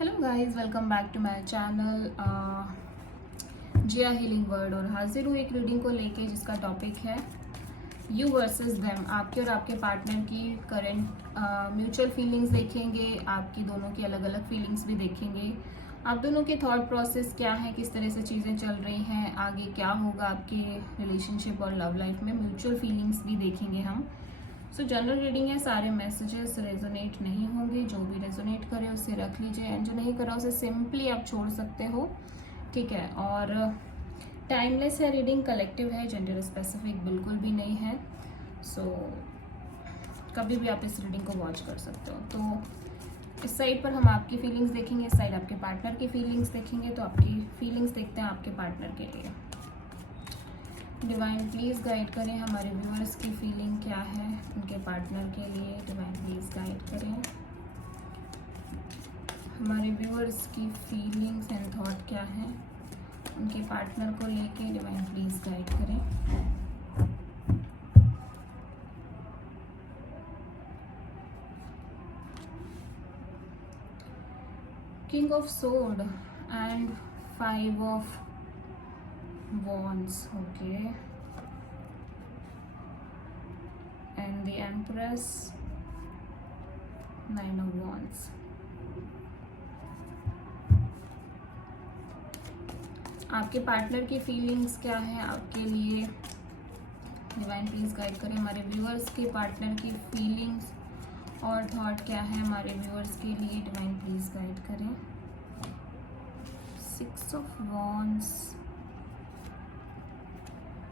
Hello guys, welcome back to my channel Jiya healing word. और हाजिर हूँ एक रीडिंग को लेके जिसका टॉपिक है यू वर्सेस देम। आपके और आपके पार्टनर की करंट म्यूचुअल फीलिंग्स देखेंगे, आपकी दोनों की अलग अलग फीलिंग्स भी देखेंगे, आप दोनों के थॉट प्रोसेस क्या है, किस तरह से चीज़ें चल रही हैं, आगे क्या होगा आपके रिलेशनशिप और लव लाइफ में, म्यूचुअल फीलिंग्स भी देखेंगे हम। सो जनरल रीडिंग है, सारे मैसेजेस रेजोनेट नहीं होंगे, जो भी रेजोनेट करे उसे रख लीजिए एंड जो नहीं करा उसे सिंपली आप छोड़ सकते हो, ठीक है। और टाइमलेस है रीडिंग, कलेक्टिव है, जेंडर स्पेसिफिक बिल्कुल भी नहीं है। सो कभी भी आप इस रीडिंग को वॉच कर सकते हो। तो इस साइड पर हम आपकी फीलिंग्स देखेंगे, इस साइड आपके पार्टनर की फीलिंग्स देखेंगे। तो आपकी फीलिंग्स देखते हैं आपके पार्टनर के लिए। डिवाइन प्लीज़ गाइड करें हमारे व्यूअर्स की फीलिंग क्या है उनके पार्टनर के लिए। डिवाइन प्लीज़ गाइड करें हमारे व्यूअर्स की फीलिंग्स एंड थॉट क्या है उनके पार्टनर को लेके। डिवाइन प्लीज़ गाइड करें। King of sword and 5 of wands, okay, and the empress, 9 of wands. आपके पार्टनर की फीलिंग्स क्या है आपके लिए। डिवाइन प्लीज गाइड करें हमारे व्यूअर्स के पार्टनर की फीलिंग्स और थॉट क्या है हमारे व्यूअर्स के लिए। डिवाइन प्लीज गाइड करें। 6 of wands,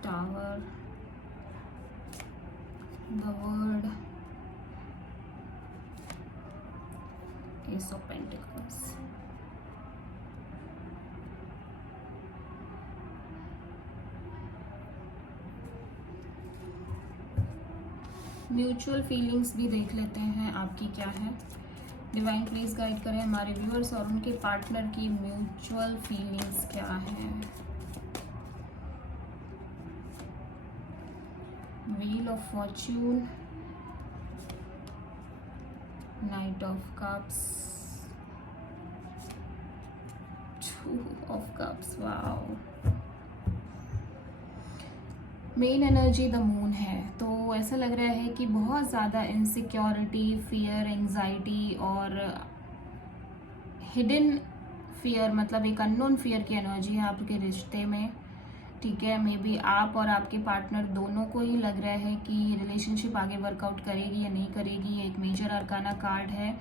Tower, the World, Ace of Pentacles. Mutual feelings भी देख लेते हैं आपकी क्या है। डिवाइन प्लीज गाइड करें हमारे व्यूअर्स और उनके पार्टनर की म्यूचुअल फीलिंग्स क्या है। Wheel of Fortune, Knight of Cups, 2 of Cups, wow. Main energy the moon है, तो ऐसा लग रहा है कि बहुत ज़्यादा इनसिक्योरिटी, फियर, एंजाइटी और हिडन फियर, मतलब एक अननोन फियर की एनर्जी है आपके रिश्ते में, ठीक है। मे बी आप और आपके पार्टनर दोनों को ही लग रहा है कि रिलेशनशिप आगे वर्कआउट करेगी या नहीं करेगी। एक मेजर अरकाना कार्ड है,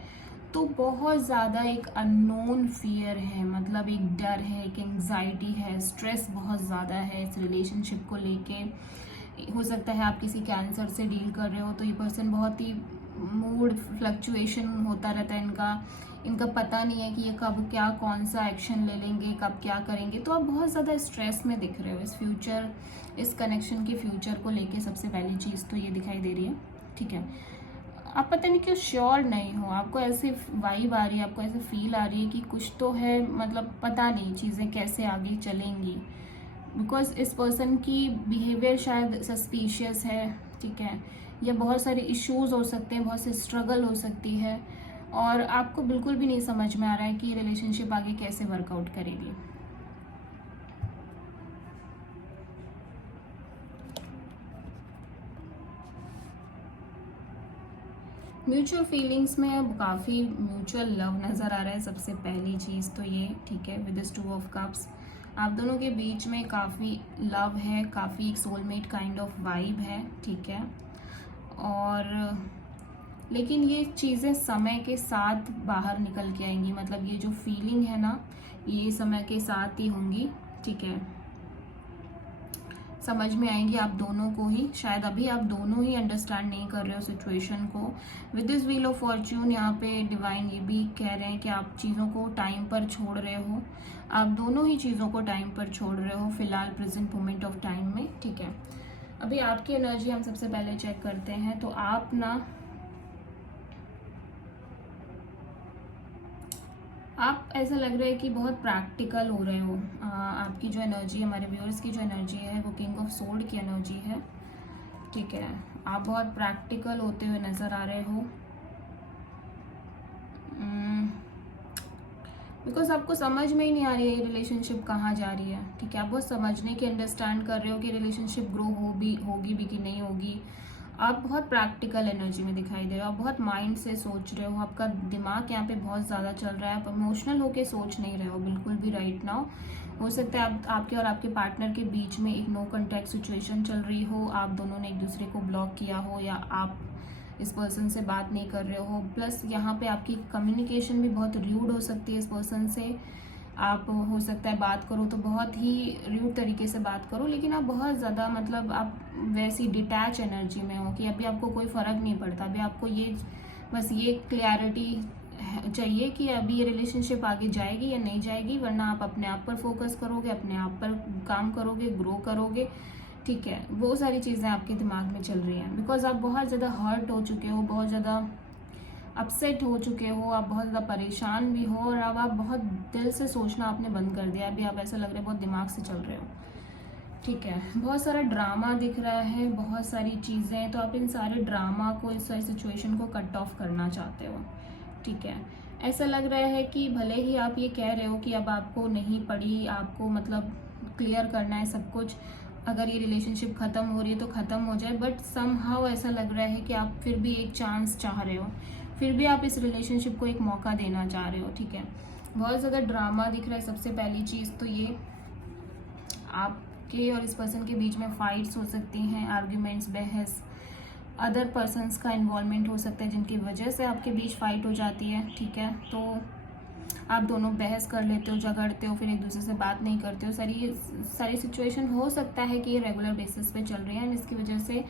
तो बहुत ज़्यादा एक अननोन फियर है, मतलब एक डर है, एक एंजाइटी है, स्ट्रेस बहुत ज़्यादा है इस रिलेशनशिप को लेके। हो सकता है आप किसी कैंसर से डील कर रहे हो, तो ये पर्सन बहुत ही मूड फ्लक्चुएशन होता रहता है इनका पता नहीं है कि ये कब क्या कौन सा एक्शन ले लेंगे, कब क्या करेंगे। तो आप बहुत ज़्यादा स्ट्रेस में दिख रहे हो इस कनेक्शन के फ्यूचर को लेके। सबसे पहली चीज़ तो ये दिखाई दे रही है, ठीक है। आप पता नहीं क्यों श्योर नहीं हो, आपको ऐसे वाइब आ रही है, आपको ऐसे फील आ रही है कि कुछ तो है, मतलब पता नहीं चीज़ें कैसे आगे चलेंगी। बिकॉज इस पर्सन की बिहेवियर शायद सस्पिशियस है, ठीक है, या बहुत सारे इश्यूज हो सकते हैं, बहुत से स्ट्रगल हो सकती है, और आपको बिल्कुल भी नहीं समझ में आ रहा है कि रिलेशनशिप आगे कैसे वर्कआउट करेगी। म्यूचुअल फीलिंग्स में अब काफ़ी म्यूचुअल लव नज़र आ रहा है, सबसे पहली चीज़ तो ये, ठीक है। विद दिस 2 ऑफ कप्स आप दोनों के बीच में काफ़ी लव है, काफ़ी एक सोलमेट काइंड ऑफ वाइब है, ठीक है। और लेकिन ये चीज़ें समय के साथ बाहर निकल के आएंगी, मतलब ये जो फीलिंग है ना, ये समय के साथ ही होंगी, ठीक है। समझ में आएंगी आप दोनों को ही, शायद अभी आप दोनों ही अंडरस्टैंड नहीं कर रहे हो सिचुएशन को। With this wheel of Fortune यहाँ पे डिवाइन ये भी कह रहे हैं कि आप चीज़ों को टाइम पर छोड़ रहे हो, आप दोनों ही चीज़ों को टाइम पर छोड़ रहे हो फिलहाल प्रेजेंट मोमेंट ऑफ टाइम में, ठीक है। अभी आपकी एनर्जी हम सबसे पहले चेक करते हैं। तो आप ना, आप ऐसा लग रहा है कि बहुत प्रैक्टिकल हो रहे हो। आपकी जो एनर्जी है, हमारे व्यूअर्स की जो एनर्जी है, वो किंग ऑफ सोर्ड की एनर्जी है, ठीक है। आप बहुत प्रैक्टिकल होते हुए नज़र आ रहे हो। बिकॉज आपको समझ में ही नहीं आ रही है ये रिलेशनशिप कहाँ जा रही है, ठीक है। आप बहुत समझने की, अंडरस्टैंड कर रहे हो कि रिलेशनशिप ग्रो होगी भी कि नहीं होगी। आप बहुत प्रैक्टिकल एनर्जी में दिखाई दे रहे हो, आप बहुत माइंड से सोच रहे हो, आपका दिमाग यहाँ पे बहुत ज़्यादा चल रहा है, आप इमोशनल होके सोच नहीं रहे हो बिल्कुल भी राइट नाउ। हो सकता है आपके और आपके पार्टनर के बीच में एक नो कॉन्टैक्ट सिचुएशन चल रही हो, आप दोनों ने एक दूसरे को ब्लॉक किया हो, या आप इस पर्सन से बात नहीं कर रहे हो। प्लस यहाँ पे आपकी कम्युनिकेशन भी बहुत र्यूड हो सकती है इस पर्सन से। आप हो सकता है बात करो तो बहुत ही र्यूड तरीके से बात करो, लेकिन आप बहुत ज़्यादा मतलब आप वैसी डिटैच एनर्जी में हो कि अभी आपको कोई फ़र्क नहीं पड़ता। अभी आपको ये बस ये क्लैरिटी चाहिए कि अभी ये रिलेशनशिप आगे जाएगी या नहीं जाएगी, वरना आप अपने आप पर फोकस करोगे, अपने आप पर काम करोगे, ग्रो करोगे, ठीक है। वो सारी चीज़ें आपके दिमाग में चल रही हैं बिकॉज आप बहुत ज़्यादा हर्ट हो चुके हो, बहुत ज़्यादा अपसेट हो चुके हो, आप बहुत ज़्यादा परेशान भी हो, और अब आप बहुत दिल से सोचना आपने बंद कर दिया। अभी आप ऐसा लग रहा है बहुत दिमाग से चल रहे हो, ठीक है। बहुत सारा ड्रामा दिख रहा है, बहुत सारी चीज़ें, तो आप इन सारे ड्रामा को, इस सारी सिचुएशन को कट ऑफ करना चाहते हो, ठीक है। ऐसा लग रहा है कि भले ही आप ये कह रहे हो कि अब आपको नहीं पड़ी, आपको मतलब क्लियर करना है सब कुछ, अगर ये रिलेशनशिप ख़त्म हो रही है तो ख़त्म हो जाए, बट समहाउ ऐसा लग रहा है कि आप फिर भी एक चांस चाह रहे हो, फिर भी आप इस रिलेशनशिप को एक मौका देना चाह रहे हो, ठीक है। बहुत ज़्यादा ड्रामा दिख रहा है। सबसे पहली चीज़ तो ये, आपके और इस पर्सन के बीच में फाइट्स हो सकती हैं, आर्ग्यूमेंट्स, बहस, अदर पर्सन्स का इन्वॉल्वमेंट हो सकता है जिनकी वजह से आपके बीच फाइट हो जाती है, ठीक है। तो आप दोनों बहस कर लेते हो, झगड़ते हो, फिर एक दूसरे से बात नहीं करते हो। सारी सिचुएशन हो सकता है कि ये रेगुलर बेसिस पे चल रही है, एंड इसकी वजह से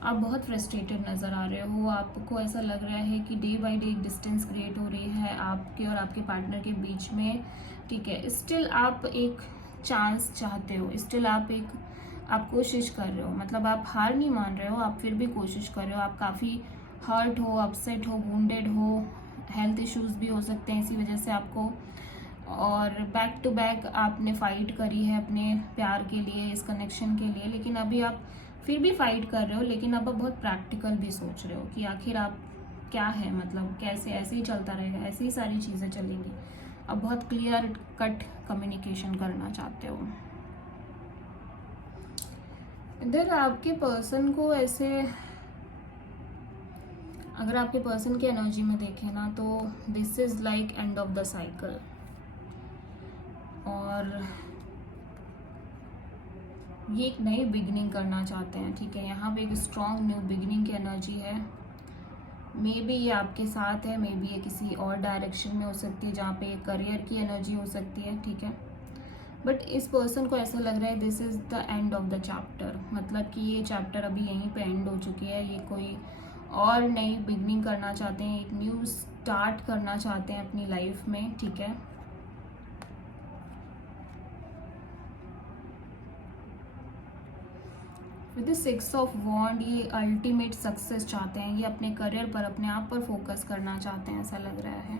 आप बहुत फ्रस्ट्रेटेड नज़र आ रहे हो। आपको ऐसा लग रहा है कि डे बाय डे एक डिस्टेंस क्रिएट हो रही है आपके और आपके पार्टनर के बीच में, ठीक है। स्टिल आप एक चांस चाहते हो, स्टिल आप कोशिश कर रहे हो, मतलब आप हार नहीं मान रहे हो, आप फिर भी कोशिश कर रहे हो। आप काफ़ी हर्ट हो, अपसेट हो, वुंडेड हो, हेल्थ इश्यूज भी हो सकते हैं इसी वजह से आपको, और बैक टू बैक आपने फाइट करी है अपने प्यार के लिए, इस कनेक्शन के लिए, लेकिन अभी आप फिर भी फाइट कर रहे हो, लेकिन अब आप बहुत प्रैक्टिकल भी सोच रहे हो कि आखिर आप क्या है, मतलब कैसे ऐसे ही चलता रहेगा, ऐसी ही सारी चीज़ें चलेंगी। अब बहुत क्लियर कट कम्युनिकेशन करना चाहते हो। इधर आपके पर्सन को ऐसे, अगर आपके पर्सन की एनर्जी में देखें ना, तो this is like end of the cycle, और ये एक नई बिगिनिंग करना चाहते हैं, ठीक है। यहाँ पे एक स्ट्रॉन्ग न्यू बिगिनिंग की एनर्जी है। मे बी ये आपके साथ है, मे बी ये किसी और डायरेक्शन में हो सकती है जहाँ पे करियर की एनर्जी हो सकती है, ठीक है। बट इस पर्सन को ऐसा लग रहा है this is the end of the chapter, मतलब कि ये चैप्टर अभी यहीं पे एंड हो चुकी है। ये कोई और नई बिगनिंग करना चाहते हैं, एक न्यू स्टार्ट करना चाहते हैं अपनी लाइफ में, ठीक है। विद द 6 ऑफ वॉन्ड ये अल्टीमेट सक्सेस चाहते हैं, ये अपने करियर पर, अपने आप पर फोकस करना चाहते हैं, ऐसा लग रहा है।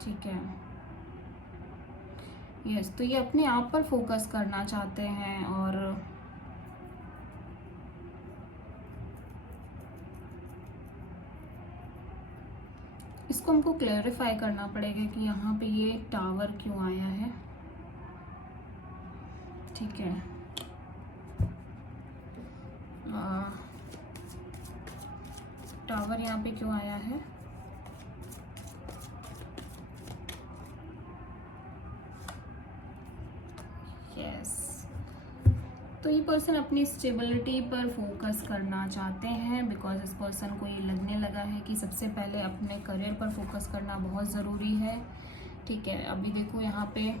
ठीक है, यस, तो ये अपने आप पर फोकस करना चाहते हैं, और इसको हमको क्लैरिफाई करना पड़ेगा कि यहाँ पे ये टावर क्यों आया है, ठीक है। टावर यहाँ पे क्यों आया है, यस। तो ये पर्सन अपनी स्टेबिलिटी पर फोकस करना चाहते हैं, बिकॉज इस पर्सन को ये लगने लगा है कि सबसे पहले अपने करियर पर फोकस करना बहुत ज़रूरी है, ठीक है। अभी देखो यहाँ पे ये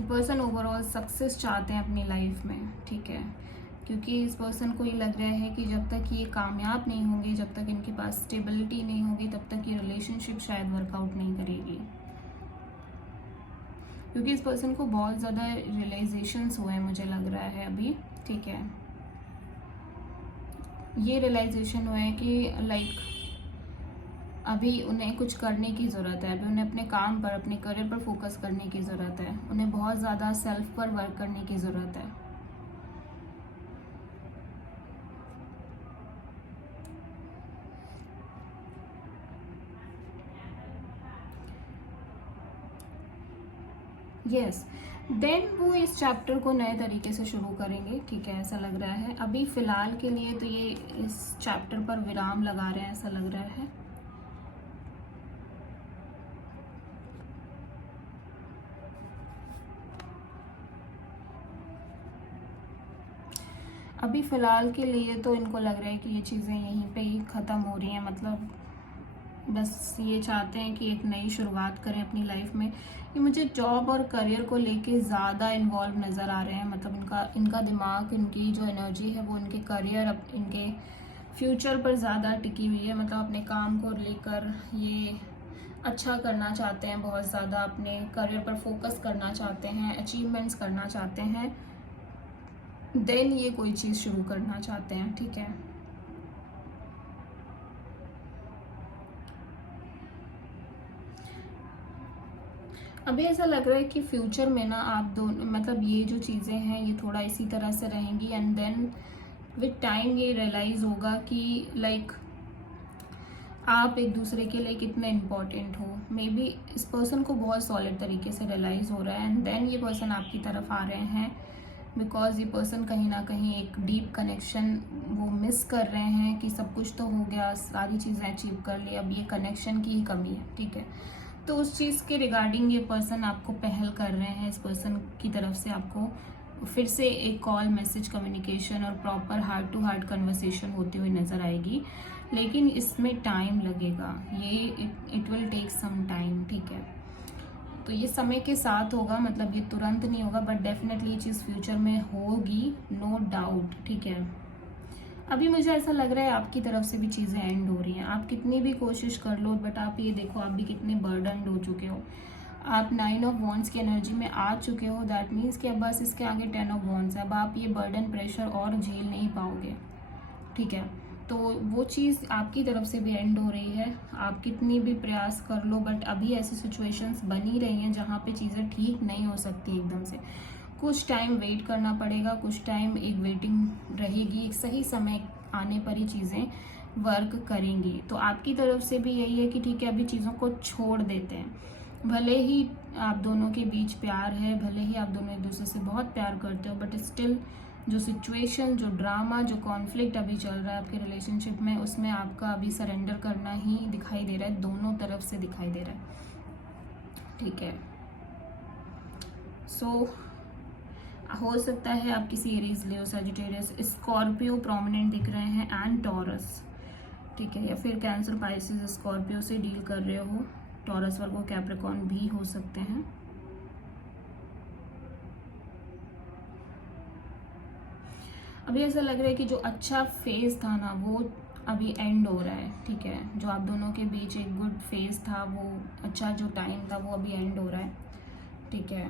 पर्सन ओवरऑल सक्सेस चाहते हैं अपनी लाइफ में, ठीक है, क्योंकि इस पर्सन को ये लग रहा है कि जब तक ये कामयाब नहीं होंगे, जब तक इनके पास स्टेबिलिटी नहीं होगी, तब तक ये रिलेशनशिप शायद वर्कआउट नहीं करेगी, क्योंकि इस पर्सन को बहुत ज़्यादा रियलाइजेशंस हुए हैं, मुझे लग रहा है अभी, ठीक है। ये रियलाइजेशन हुए हैं कि लाइक अभी उन्हें कुछ करने की ज़रूरत है, अभी उन्हें अपने काम पर, अपने करियर पर फोकस करने की ज़रूरत है, उन्हें बहुत ज़्यादा सेल्फ पर वर्क करने की ज़रूरत है, यस, देन वो इस चैप्टर को नए तरीके से शुरू करेंगे, ठीक है, ऐसा लग रहा है। अभी फ़िलहाल के लिए तो ये इस चैप्टर पर विराम लगा रहे हैं, ऐसा लग रहा है। अभी फ़िलहाल के लिए तो इनको लग रहा है कि ये चीज़ें यहीं पे ही ख़त्म हो रही हैं, मतलब बस ये चाहते हैं कि एक नई शुरुआत करें अपनी लाइफ में। ये मुझे जॉब और करियर को लेके ज़्यादा इन्वॉल्व नज़र आ रहे हैं, मतलब इनका दिमाग, इनकी जो एनर्जी है वो इनके करियर, इनके फ्यूचर पर ज़्यादा टिकी हुई है। मतलब अपने काम को लेकर ये अच्छा करना चाहते हैं, बहुत ज़्यादा अपने करियर पर फोकस करना चाहते हैं, अचीवमेंट्स करना चाहते हैं, देन ये कोई चीज़ शुरू करना चाहते हैं, ठीक है। अभी ऐसा लग रहा है कि फ्यूचर में ना आप दोनों, मतलब ये जो चीज़ें हैं ये थोड़ा इसी तरह से रहेंगी, एंड देन विद टाइम ये रियलाइज़ होगा कि लाइक आप एक दूसरे के लिए कितने इम्पोर्टेंट हो। मे बी इस पर्सन को बहुत सॉलिड तरीके से रियलाइज़ हो रहा है, एंड देन ये पर्सन आपकी तरफ आ रहे हैं, बिकॉज ये पर्सन कहीं ना कहीं एक डीप कनेक्शन वो मिस कर रहे हैं कि सब कुछ तो हो गया, सारी चीज़ें अचीव कर ली, अब ये कनेक्शन की ही कमी है, ठीक है। तो उस चीज़ के रिगार्डिंग ये पर्सन आपको पहल कर रहे हैं, इस पर्सन की तरफ से आपको फिर से एक कॉल, मैसेज, कम्युनिकेशन और proper heart to heart conversation होती हुई नज़र आएगी, लेकिन इसमें टाइम लगेगा, ये it will take some time, ठीक है। तो ये समय के साथ होगा, मतलब ये तुरंत नहीं होगा, बट डेफिनेटली ये चीज़ फ्यूचर में होगी, नो डाउट, ठीक है। अभी मुझे ऐसा लग रहा है आपकी तरफ से भी चीज़ें एंड हो रही हैं, आप कितनी भी कोशिश कर लो, बट आप ये देखो आप भी कितने बर्डनड हो चुके हो। आप 9 ऑफ वॉन्ड्स की एनर्जी में आ चुके हो, दैट मीन्स कि अब बस इसके आगे 10 ऑफ वॉन्ड्स है, अब आप ये बर्डन, प्रेशर और झेल नहीं पाओगे, ठीक है। तो वो चीज़ आपकी तरफ से भी एंड हो रही है, आप कितनी भी प्रयास कर लो, बट अभी ऐसी सिचुएशंस बनी रही हैं जहाँ पे चीज़ें ठीक नहीं हो सकती एकदम से। कुछ टाइम वेट करना पड़ेगा, कुछ टाइम एक वेटिंग रहेगी, एक सही समय आने पर ही चीज़ें वर्क करेंगी। तो आपकी तरफ से भी यही है कि ठीक है, अभी चीज़ों को छोड़ देते हैं। भले ही आप दोनों के बीच प्यार है, भले ही आप दोनों एक दूसरे से बहुत प्यार करते हो, बट स्टिल जो सिचुएशन, जो ड्रामा, जो कॉन्फ्लिक्ट अभी चल रहा है आपके रिलेशनशिप में, उसमें आपका अभी सरेंडर करना ही दिखाई दे रहा है, दोनों तरफ से दिखाई दे रहा है, ठीक है। सो हो सकता है आप किसी एरीज, लियो, सजिटेरियस, स्कॉर्पियो प्रोमिनेंट दिख रहे हैं, एंड टॉरस, ठीक है, या फिर कैंसर, पाइसिस, स्कॉर्पियो से डील कर रहे हो। टॉरस, वर्गो, कैप्रिकॉर्न भी हो सकते हैं। अभी ऐसा लग रहा है कि जो अच्छा फेज था ना वो अभी एंड हो रहा है, ठीक है। जो आप दोनों के बीच एक गुड फेज था, वो अच्छा जो टाइम था वो अभी एंड हो रहा है, ठीक है।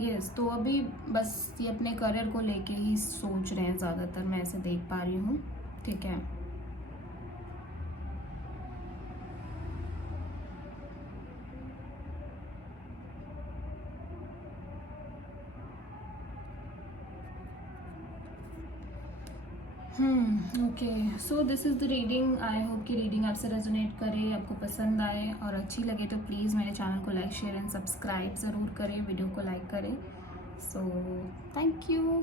यस, तो अभी बस ये अपने करियर को लेके ही सोच रहे हैं ज़्यादातर, मैं ऐसे देख पा रही हूँ, ठीक है। Okay, so this is the reading. I hope कि रीडिंग आपसे रेजोनेट करे, आपको पसंद आए और अच्छी लगे तो प्लीज़ मेरे चैनल को लाइक, शेयर एंड सब्सक्राइब ज़रूर करें, वीडियो को लाइक करें। So thank you.